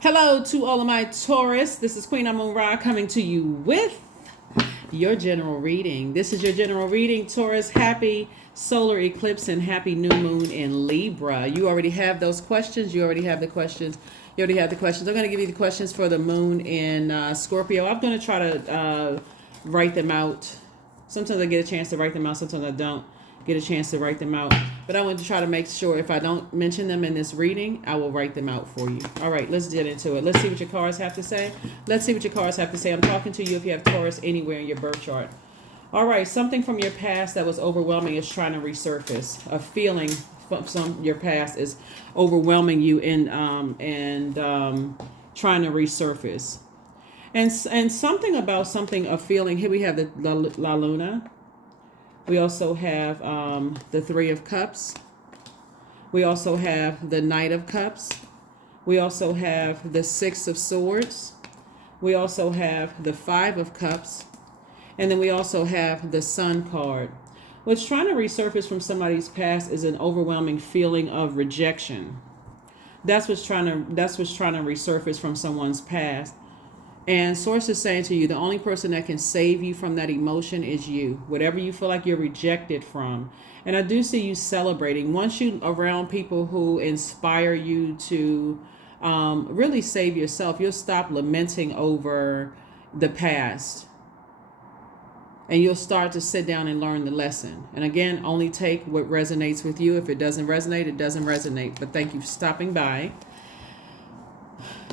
Hello to all of my Taurus. This is Queen Amun Ra coming to you with your general reading. This is your general reading, Taurus. Happy solar eclipse and happy new moon in Libra. You already have those questions. You already have the questions. I'm going to give you the questions for the moon in Scorpio. I'm going to try to write them out. Sometimes I get a chance to write them out. Sometimes I don't get a chance to write them out. But I want to try to make sure if I don't mention them in this reading, I will write them out for you. All right, let's get into it. Let's see what your cards have to say. I'm talking to you if you have Taurus anywhere in your birth chart. All right, something from your past that was overwhelming is trying to resurface. A feeling from your past is overwhelming you and trying to resurface. And something about something, a feeling. Here we have the La Luna. We also have the Three of Cups. We also have the Knight of Cups. We also have the Six of Swords. We also have the Five of Cups. And then we also have the Sun card. What's trying to resurface from somebody's past is an overwhelming feeling of rejection. That's what's trying to resurface from someone's past. And Source is saying to you, the only person that can save you from that emotion is you. Whatever you feel like you're rejected from. And I do see you celebrating. Once you're around people who inspire you to really save yourself, you'll stop lamenting over the past. And you'll start to sit down and learn the lesson. And again, only take what resonates with you. If it doesn't resonate, it doesn't resonate. But thank you for stopping by.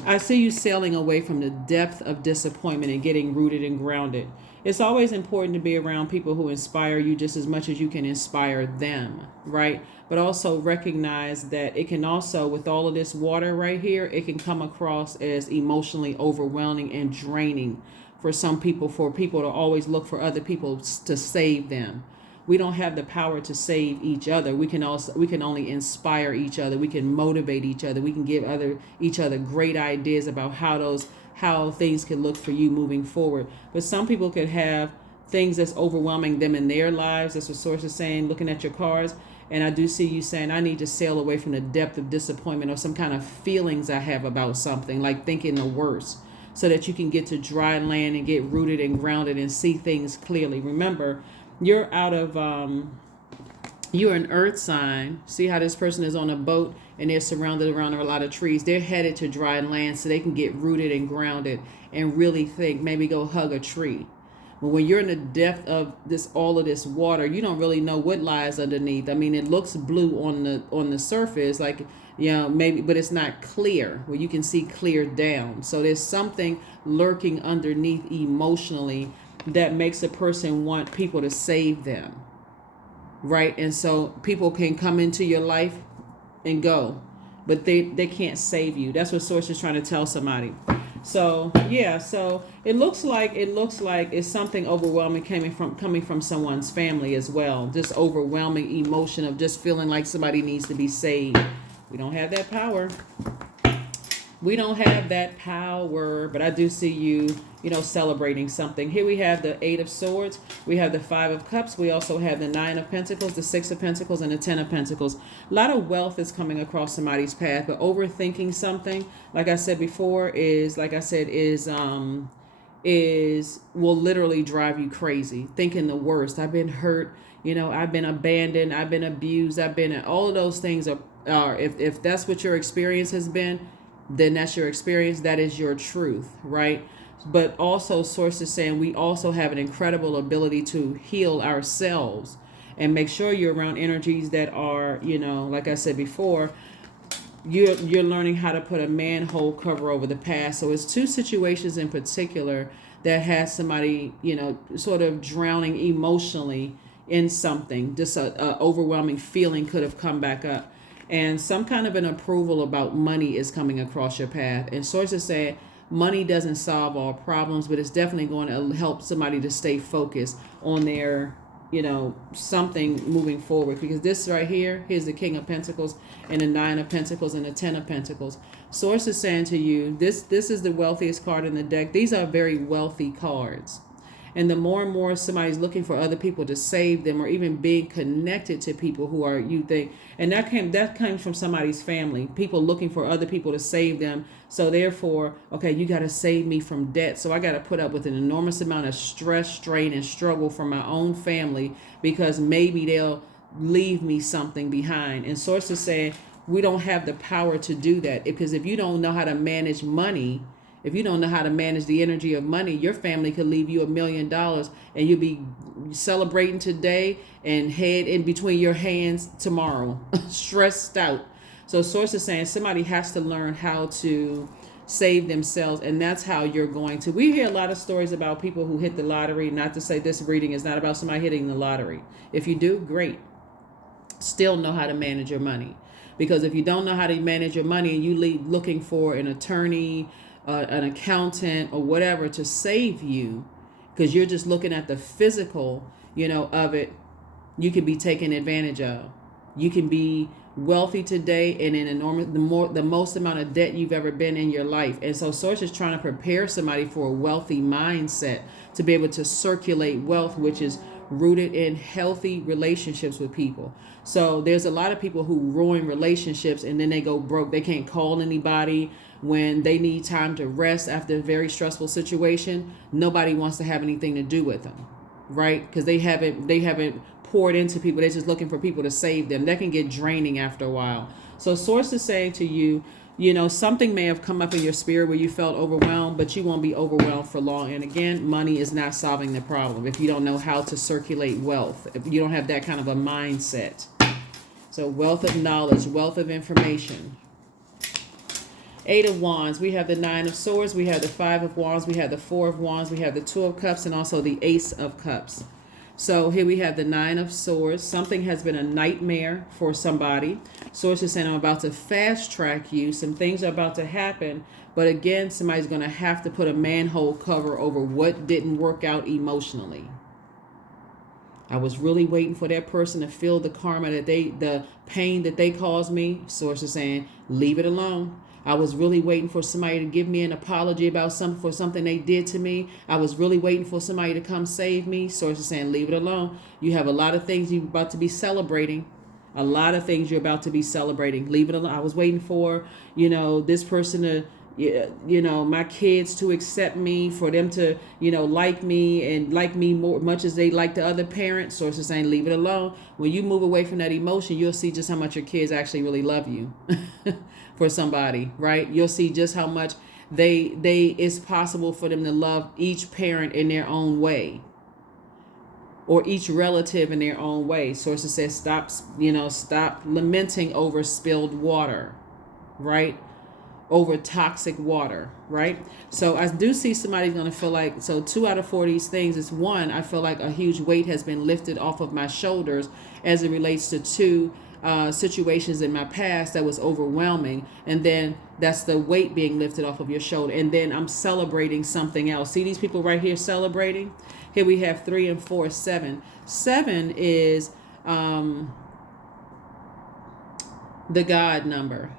I see you sailing away from the depth of disappointment and getting rooted and grounded. It's always important to be around people who inspire you just as much as you can inspire them, right? But also recognize that it can also, with all of this water right here, it can come across as emotionally overwhelming and draining for some people, for people to always look for other people to save them. We don't have the power to save each other. We can only inspire each other. We can motivate each other. We can give each other great ideas about how things can look for you moving forward. But some people could have things that's overwhelming them in their lives. That's what Source is saying, looking at your cards. And I do see you saying, I need to sail away from the depth of disappointment or some kind of feelings I have about something, like thinking the worst, so that you can get to dry land and get rooted and grounded and see things clearly. Remember, you're an earth sign. See how this person is on a boat and they're surrounded around a lot of trees. They're headed to dry land so they can get rooted and grounded and really think, maybe go hug a tree. But when you're in the depth of all of this water, you don't really know what lies underneath. I mean, it looks blue on the surface, like, maybe, but it's not clear where you can see clear down. So there's something lurking underneath emotionally that makes a person want people to save them, right? And so people can come into your life and go, but they can't save you. That's what Source is trying to tell somebody. So yeah, so it looks like it's something overwhelming coming from someone's family as well. This overwhelming emotion of just feeling like somebody needs to be saved. We don't have that power. But I do see you, celebrating something. Here we have the Eight of Swords. We have the Five of Cups. We also have the Nine of Pentacles, the Six of Pentacles, and the Ten of Pentacles. A lot of wealth is coming across somebody's path, but overthinking something, like I said before, will literally drive you crazy. Thinking the worst. I've been hurt. I've been abandoned. I've been abused. All of those things are if that's what your experience has been, then that's your experience. That is your truth, right? But also Source is saying we also have an incredible ability to heal ourselves and make sure you're around energies that are, like I said before, you're learning how to put a manhole cover over the past. So it's two situations in particular that has somebody, sort of drowning emotionally in something. Just a overwhelming feeling could have come back up. And some kind of an approval about money is coming across your path. And Source is saying money doesn't solve all problems, but it's definitely going to help somebody to stay focused on their, something moving forward. Because this right here's the King of Pentacles and the Nine of Pentacles and the Ten of Pentacles. Source is saying to you, this is the wealthiest card in the deck. These are very wealthy cards. And the more and more somebody's looking for other people to save them, or even being connected to people who are, you think, and that came from somebody's family, people looking for other people to save them. So therefore, okay, you got to save me from debt. So I got to put up with an enormous amount of stress, strain, and struggle from my own family, because maybe they'll leave me something behind. And sources say we don't have the power to do that, because if you don't know how to manage money, if you don't know how to manage the energy of money, your family could leave you $1 million and you'll be celebrating today and head in between your hands tomorrow, stressed out. So source is saying somebody has to learn how to save themselves, and that's how you're going to. We hear a lot of stories about people who hit the lottery. Not to say this reading is not about somebody hitting the lottery. If you do, great. Still know how to manage your money. Because if you don't know how to manage your money and you leave looking for an attorney, an accountant, or whatever to save you, because you're just looking at the physical, of it, you can be taken advantage of. You can be wealthy today and in the most amount of debt you've ever been in your life. And so Source is trying to prepare somebody for a wealthy mindset to be able to circulate wealth, which is rooted in healthy relationships with people. So there's a lot of people who ruin relationships and then they go broke. They can't call anybody when they need time to rest after a very stressful situation. Nobody wants to have anything to do with them, right? Because they haven't poured into people. They're just looking for people to save them. That can get draining after a while. So Source is saying to you, something may have come up in your spirit where you felt overwhelmed, but you won't be overwhelmed for long. And again, money is not solving the problem if you don't know how to circulate wealth, if you don't have that kind of a mindset. So wealth of knowledge, wealth of information. 8 of Wands, we have the 9 of Swords, we have the 5 of Wands, we have the 4 of Wands, we have the 2 of Cups, and also the Ace of Cups. So here we have the 9 of Swords. Something has been a nightmare for somebody. Source is saying, I'm about to fast track you. Some things are about to happen. But again, somebody's going to have to put a manhole cover over what didn't work out emotionally. I was really waiting for that person to feel the karma the pain that they caused me. Source is saying, leave it alone. I was really waiting for somebody to give me an apology about something they did to me. I was really waiting for somebody to come save me. Source is saying, leave it alone. You have a lot of things you're about to be celebrating. A lot of things you're about to be celebrating. Leave it alone. I was waiting for, this person to, my kids to accept me, for them to, like me and like me more much as they like the other parents. Source is saying, leave it alone. When you move away from that emotion, you'll see just how much your kids actually really love you. For somebody, right? You'll see just how much it's possible for them to love each parent in their own way, or each relative in their own way. Sources says, stop lamenting over spilled water, right? Over toxic water, right? So I do see somebody's going to feel like, so 2 out of 4 of these things is, one, I feel like a huge weight has been lifted off of my shoulders as it relates to 2 situations in my past that was overwhelming, and then that's the weight being lifted off of your shoulder, and then I'm celebrating something else. See these people right here celebrating? Here we have 3 and 4, 7. 7 is the God number.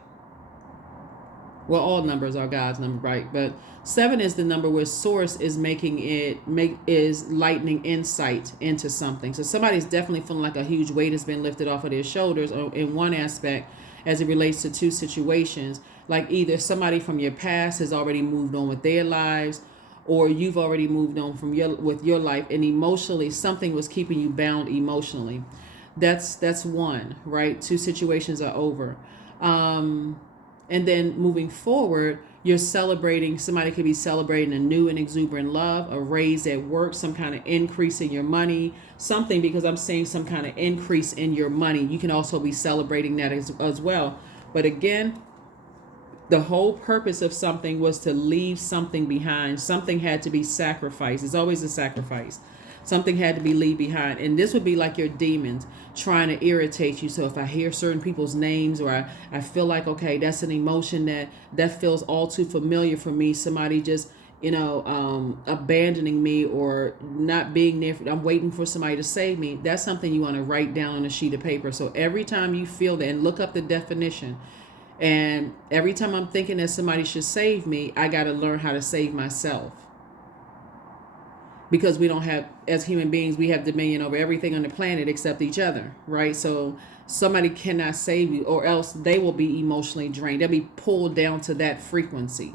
Well, all numbers are God's number, right? But 7 is the number where Source is is lightening insight into something. So somebody's definitely feeling like a huge weight has been lifted off of their shoulders in one aspect as it relates to 2 situations. Like either somebody from your past has already moved on with their lives, or you've already moved on with your life, and emotionally something was keeping you bound emotionally. That's one, right? 2 situations are over. And then moving forward, you're celebrating, somebody could be celebrating a new and exuberant love, a raise at work, some kind of increase in your money, something, because I'm seeing some kind of increase in your money. You can also be celebrating that as well. But again, the whole purpose of something was to leave something behind. Something had to be sacrificed. It's always a sacrifice. Something had to be leave behind. And this would be like your demons trying to irritate you. So if I hear certain people's names, or I feel like, okay, that's an emotion that feels all too familiar for me. Somebody just, abandoning me or not being there. I'm waiting for somebody to save me. That's something you want to write down on a sheet of paper. So every time you feel that, and look up the definition. And every time I'm thinking that somebody should save me, I got to learn how to save myself. because we don't have, as human beings, we have dominion over everything on the planet except each other, right? So somebody cannot save you, or else they will be emotionally drained. They'll be pulled down to that frequency.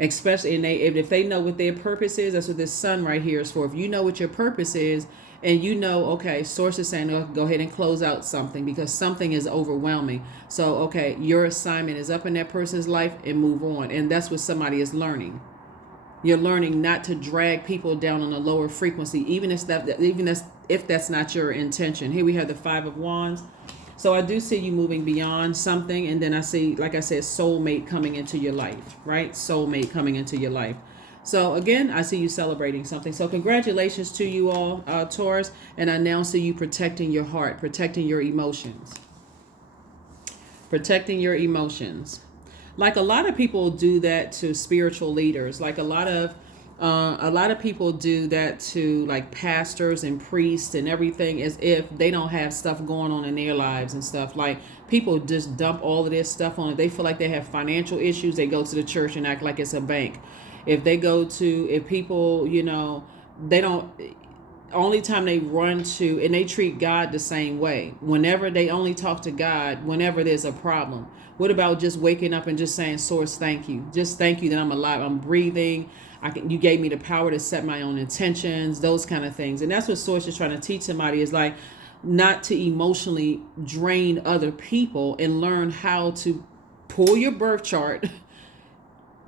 Especially, and if they know what their purpose is, that's what this sun right here is for. If you know what your purpose is, and you know, okay, source is saying, oh, go ahead and close out something because something is overwhelming. So, okay, your assignment is up in that person's life and move on. And that's what somebody is learning. You're learning not to drag people down on a lower frequency, even if that's not your intention. Here we have the Five of Wands. So I do see you moving beyond something. And then I see, like I said, soulmate coming into your life, right? Soulmate coming into your life. So again, I see you celebrating something. So congratulations to you all, Taurus. And I now see you protecting your heart, protecting your emotions. Protecting your emotions. Like a lot of people do that to spiritual leaders. Like a lot of people do that to like pastors and priests and everything, as if they don't have stuff going on in their lives and stuff. Like people just dump all of this stuff on it. They feel like they have financial issues. They go to the church and act like it's a bank. If people, they don't, only time they run to, and they treat God the same way. Whenever they only talk to God, whenever there's a problem. What about just waking up and just saying, Source, thank you. Just thank you that I'm alive. I'm breathing. You gave me the power to set my own intentions, those kind of things. And that's what Source is trying to teach somebody, is like not to emotionally drain other people, and learn how to pull your birth chart.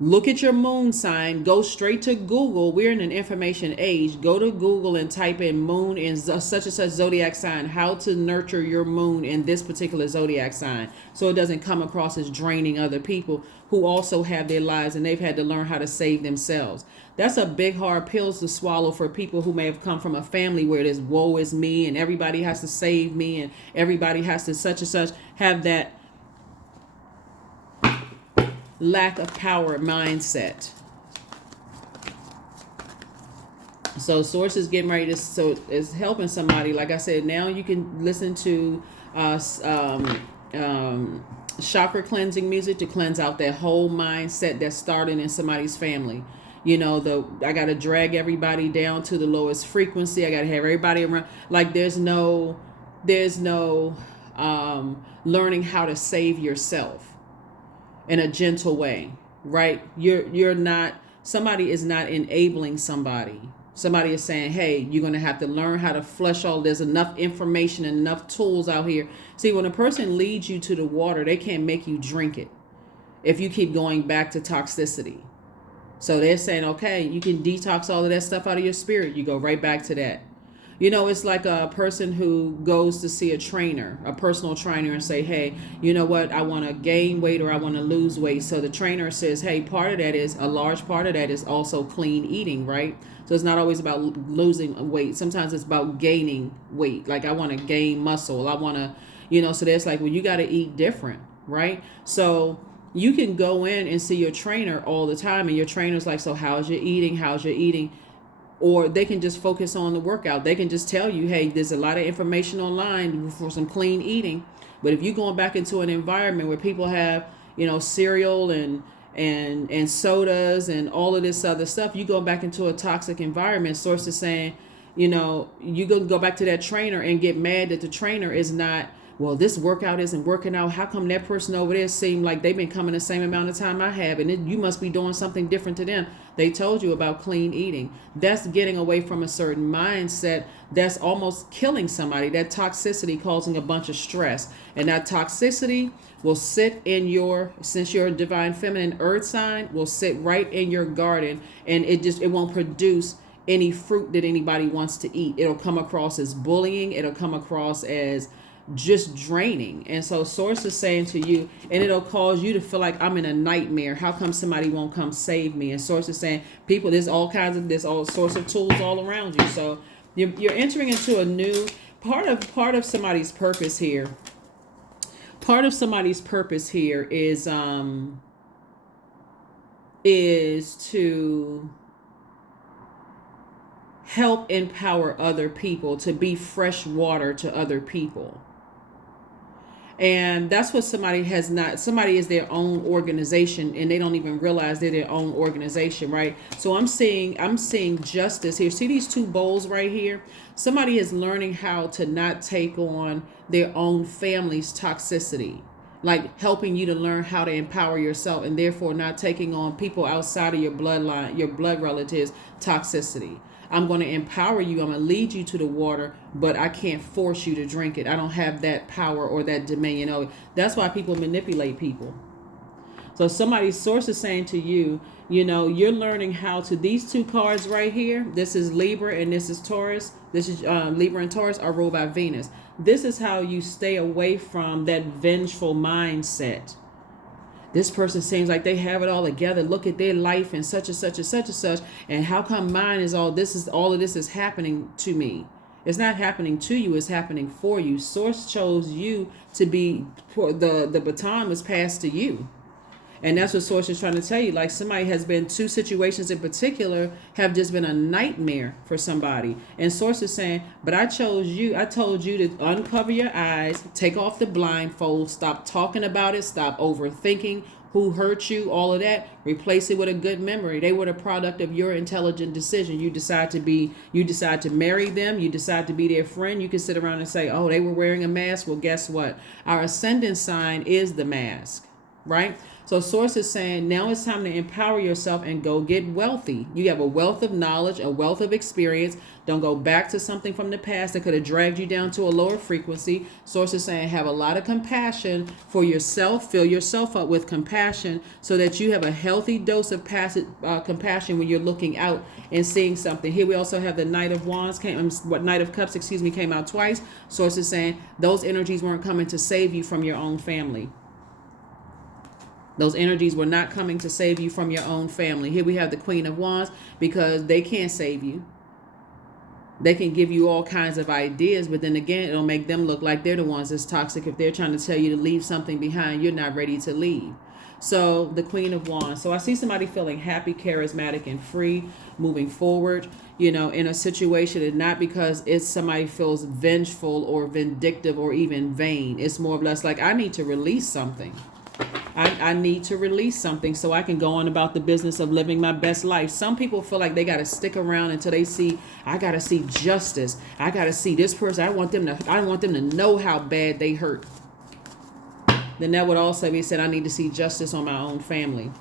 Look at your moon sign. Go straight to Google. We're in an information age. Go to Google and type in moon in such and such zodiac sign. How to nurture your moon in this particular zodiac sign, so it doesn't come across as draining other people who also have their lives and they've had to learn how to save themselves. That's a big hard pills to swallow for people who may have come from a family where it is woe is me and everybody has to save me and everybody has to such and such, have that lack of power mindset. So Source is getting ready to, so it's helping somebody. Like I said, now you can listen to chakra cleansing music to cleanse out that whole mindset that's starting in somebody's family. I got to drag everybody down to the lowest frequency. I got to have everybody around. Like there's no learning how to save yourself in a gentle way, right? You're not, somebody is not enabling somebody. Somebody is saying, hey, you're going to have to learn how to flush all. There's enough information and enough tools out here. See, when a person leads you to the water, they can't make you drink it if you keep going back to toxicity. So they're saying, okay, you can detox all of that stuff out of your spirit. You go right back to that. It's like a person who goes to see a trainer, a personal trainer, and say, hey, you know what? I want to gain weight or I want to lose weight. So the trainer says, hey, a large part of that is also clean eating, right? So it's not always about losing weight. Sometimes it's about gaining weight. Like I want to gain muscle. I want to, so that's like, well, you got to eat different, right? So you can go in and see your trainer all the time. And your trainer's like, so how's your eating? How's your eating? Or they can just focus on the workout. They can just tell you, hey, there's a lot of information online for some clean eating. But if you're going back into an environment where people have, cereal and sodas and all of this other stuff, you go back into a toxic environment. Source is saying, you can go back to that trainer and get mad that the trainer is not, well, this workout isn't working out. How come that person over there seem like they've been coming the same amount of time I have? And you must be doing something different to them. They told you about clean eating. That's getting away from a certain mindset that's almost killing somebody. That toxicity causing a bunch of stress. And that toxicity will sit in since you're a divine feminine earth sign, will sit right in your garden. And it won't produce any fruit that anybody wants to eat. It'll come across as bullying. It'll come across as just draining. And so Source is saying to you, and it'll cause you to feel like I'm in a nightmare. How come somebody won't come save me? And Source is saying, there's all sorts of tools all around you. So you're entering into a new part of somebody's purpose here. Part of somebody's purpose here is to help empower other people, to be fresh water to other people. And that's what somebody has not, somebody is their own organization and they don't even realize they're their own organization, right? So I'm seeing justice here. See these two bowls right here? Somebody is learning how to not take on their own family's toxicity, like helping you to learn how to empower yourself and therefore not taking on people outside of your bloodline, your blood relatives' toxicity. I'm going to empower you. I'm going to lead you to the water, but I can't force you to drink it. I don't have that power or that dominion over it. That's why people manipulate people. So somebody's source is saying to you, you're learning how to, these two cards right here, this is Libra and this is Taurus. This is Libra and Taurus are ruled by Venus. This is how you stay away from that vengeful mindset. This person seems like they have it all together. Look at their life and such and such and such and such. And how come mine is all of this is happening to me? It's not happening to you. It's happening for you. Source chose you to be, the baton was passed to you. And that's what Source is trying to tell you. Like somebody has been, two situations in particular have just been a nightmare for somebody. And Source is saying, but I chose you. I told you to uncover your eyes, take off the blindfold, stop talking about it, stop overthinking who hurt you, all of that. Replace it with a good memory. They were the product of your intelligent decision. You decide to marry them. You decide to be their friend. You can sit around and say, oh, they were wearing a mask. Well, guess what? Our ascendant sign is the mask, right? So Source is saying now it's time to empower yourself and go get wealthy. You have a wealth of knowledge, a wealth of experience. Don't go back to something from the past that could have dragged you down to a lower frequency. Source is saying have a lot of compassion for yourself. Fill yourself up with compassion so that you have a healthy dose of compassion when you're looking out and seeing something. Here we also have the Knight of Wands, Knight of Cups, came out twice. Source is saying those energies weren't coming to save you from your own family. Those energies were not coming to save you from your own family. Here we have the Queen of Wands because they can't save you. They can give you all kinds of ideas, but then again, it'll make them look like they're the ones that's toxic. If they're trying to tell you to leave something behind, you're not ready to leave. So the Queen of Wands. So I see somebody feeling happy, charismatic, and free, moving forward, in a situation, and not because it's somebody feels vengeful or vindictive or even vain. It's more or less like I need to release something. I need to release something so I can go on about the business of living my best life. Some people feel like they got to stick around until they see, I got to see justice. I got to see this person. I want them to know how bad they hurt. Then that would also be said, I need to see justice on my own family.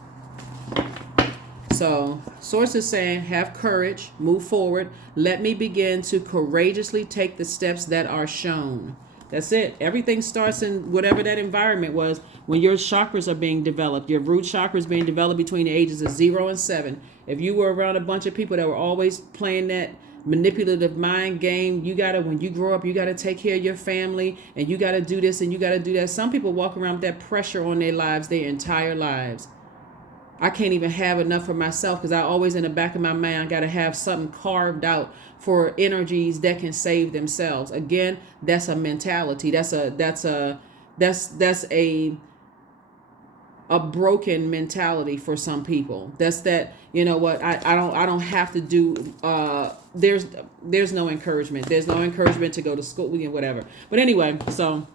So Source is saying, have courage, move forward. Let me begin to courageously take the steps that are shown. That's it. Everything starts in whatever that environment was when your chakras are being developed. Your root chakra is being developed between the ages of 0 and 7. If you were around a bunch of people that were always playing that manipulative mind game, when you grow up, you got to take care of your family and you got to do this and you got to do that. Some people walk around with that pressure on their lives, their entire lives. I can't even have enough for myself because I always in the back of my mind, I got to have something carved out for energies that can save themselves. Again, that's a mentality. That's a broken mentality for some people. That's that, I don't have to do, there's no encouragement. There's no encouragement to go to school, whatever. But anyway, so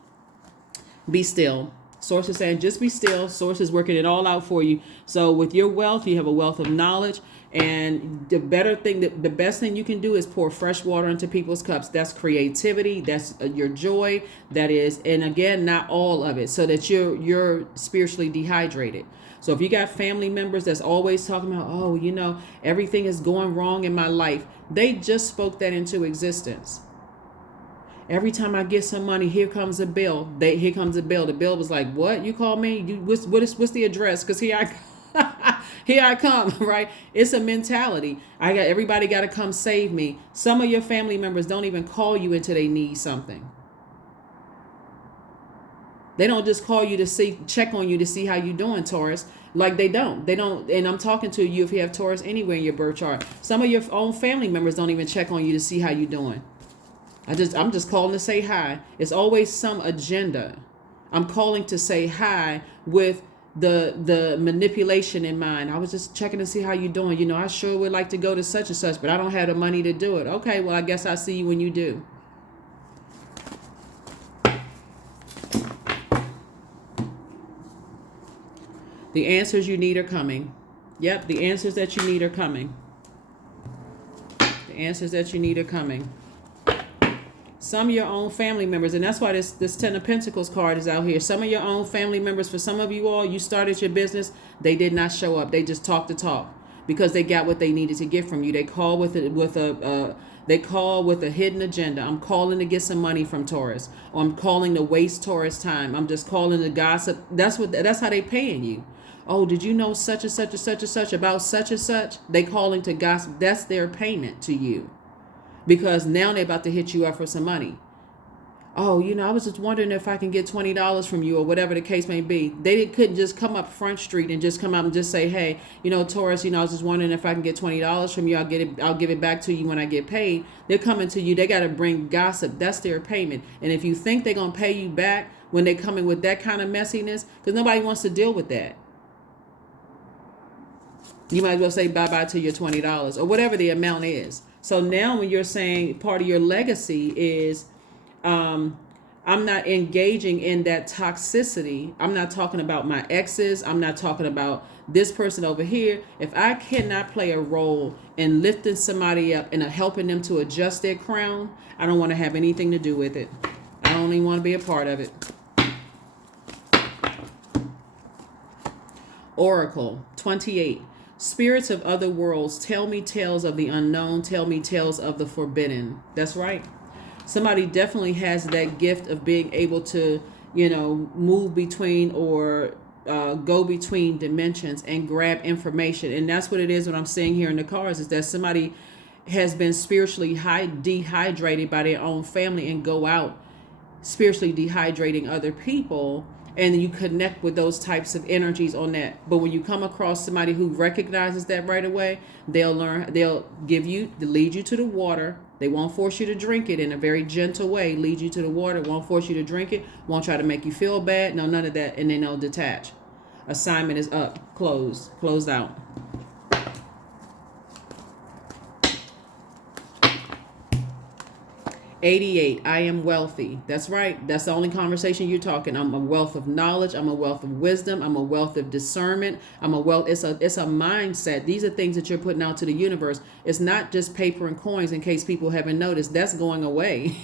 be still. Source is saying, just be still. Source is working it all out for you. So with your wealth, you have a wealth of knowledge. And the best thing you can do is pour fresh water into people's cups. That's creativity. That's your joy. That is, and again, not all of it, so that you're spiritually dehydrated. So if you got family members that's always talking about, everything is going wrong in my life, they just spoke that into existence. Every time I get some money, here comes a bill. Here comes a bill. The bill was like, what? You call me? What's the address? Because here I come, right? It's a mentality. Everybody got to come save me. Some of your family members don't even call you until they need something. They don't just call you to check on you to see how you doing, Taurus. Like they don't. And I'm talking to you if you have Taurus anywhere in your birth chart. Some of your own family members don't even check on you to see how you doing. I'm just calling to say hi. It's always some agenda. I'm calling to say hi with the manipulation in mind. I was just checking to see how you doing. I sure would like to go to such and such, but I don't have the money to do it. Okay, well, I guess I'll see you when you do. The answers you need are coming. Yep, the answers that you need are coming. The answers that you need are coming. Some of your own family members, and that's why this Ten of Pentacles card is out here. Some of your own family members, for some of you all, you started your business, they did not show up. They just talked the talk because they got what they needed to get from you. They call with a hidden agenda. I'm calling to get some money from Taurus, or I'm calling to waste Taurus time. I'm just calling to gossip. That's how they paying you. Oh, did you know such and such and such and such about such and such? They calling to gossip. That's their payment to you. Because now they're about to hit you up for some money. Oh, I was just wondering if I can get $20 from you, or whatever the case may be. They couldn't just come up Front Street and just come out and just say, hey, Taurus, I was just wondering if I can get $20 from you. I'll give it back to you when I get paid. They're coming to you. They got to bring gossip. That's their payment. And if you think they're going to pay you back when they come in with that kind of messiness, because nobody wants to deal with that. You might as well say bye-bye to your $20 or whatever the amount is. So now when you're saying part of your legacy is I'm not engaging in that toxicity. I'm not talking about my exes. I'm not talking about this person over here. If I cannot play a role in lifting somebody up and helping them to adjust their crown, I don't want to have anything to do with it. I don't even want to be a part of it. Oracle 28. Spirits of other worlds, tell me tales of the unknown, tell me tales of the forbidden. That's right. Somebody definitely has that gift of being able to, move between or go between dimensions and grab information. And that's what it is, what I'm seeing here in the cards, is that somebody has been spiritually dehydrated by their own family and go out spiritually dehydrating other people. And you connect with those types of energies on that. But when you come across somebody who recognizes that right away, they'll lead you to the water. They won't force you to drink it in a very gentle way. Lead you to the water, won't force you to drink it, won't try to make you feel bad. No, none of that. And then they'll detach. Assignment is up, closed out. '88, I am wealthy. That's right. That's the only conversation you're talking. I'm a wealth of knowledge. I'm a wealth of wisdom. I'm a wealth of discernment. It's a mindset. These are things that you're putting out to the universe. It's not just paper and coins, in case people haven't noticed. That's going away.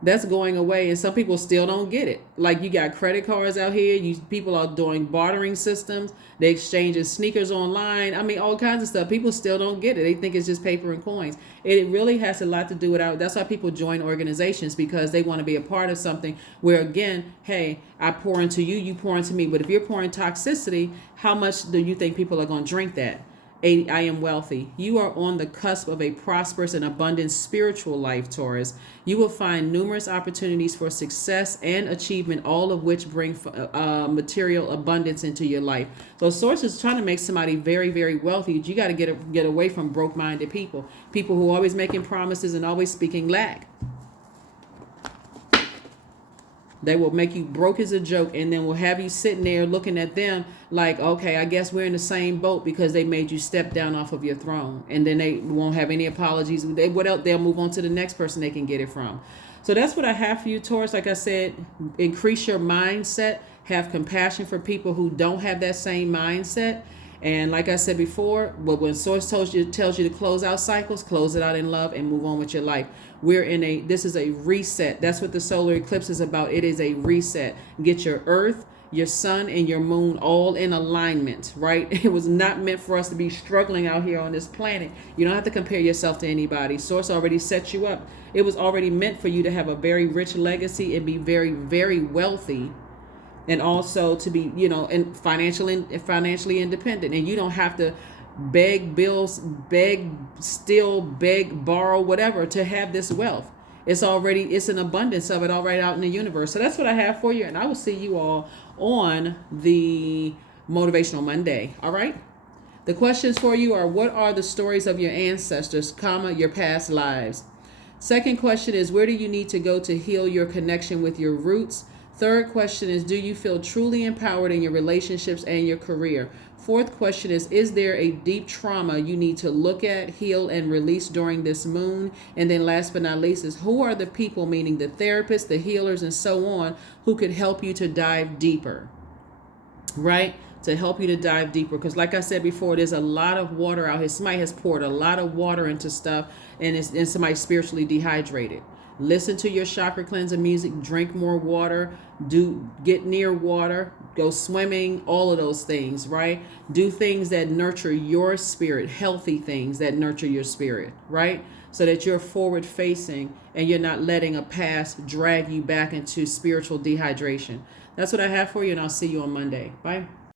That's going away, and some people still don't get it. Like, you got credit cards out here. People are doing bartering systems. They exchanging sneakers online. I mean, all kinds of stuff. People still don't get it. They think it's just paper and coins. It really has a lot to do with that's why people join organizations, because they want to be a part of something where, again, hey, I pour into you, you pour into me. But if you're pouring toxicity, how much do you think people are going to drink that? I am wealthy. You are on the cusp of a prosperous and abundant spiritual life, Taurus. You will find numerous opportunities for success and achievement, all of which bring material abundance into your life. So Source is trying to make somebody very, very wealthy. You got to get away from broke-minded people who are always making promises and always speaking lack. They will make you broke as a joke, and then will have you sitting there looking at them like, okay, I guess we're in the same boat, because they made you step down off of your throne. And then they won't have any apologies. What else? They'll move on to the next person they can get it from. So that's what I have for you, Taurus. Like I said, increase your mindset. Have compassion for people who don't have that same mindset. And like I said before, when Source tells you to close out cycles, close it out in love and move on with your life. This is a reset. That's what the solar eclipse is about. It is a reset. Get your earth, your sun, and your moon all in alignment, right? It was not meant for us to be struggling out here on this planet. You don't have to compare yourself to anybody. Source already set you up. It was already meant for you to have a very rich legacy and be very, very wealthy. And also to be, and financially independent. And you don't have to beg bills, steal, borrow, whatever to have this wealth. It's an abundance of it already out in the universe. So that's what I have for you. And I will see you all on the Motivational Monday. All right. The questions for you are, what are the stories of your ancestors, your past lives? Second question is, where do you need to go to heal your connection with your roots? Third question is, do you feel truly empowered in your relationships and your career? Fourth question is there a deep trauma you need to look at, heal, and release during this moon? And then last but not least is, who are the people, meaning the therapists, the healers, and so on, who could help you to dive deeper? Right? to help you to dive deeper. Because like I said before, there's a lot of water out here. Somebody has poured a lot of water into stuff, and somebody's spiritually dehydrated. Listen to your chakra cleansing music, drink more water, get near water, go swimming, all of those things, right? Do things that nurture your spirit, healthy things that nurture your spirit, right? So that you're forward facing and you're not letting a past drag you back into spiritual dehydration. That's what I have for you, and I'll see you on Monday. Bye.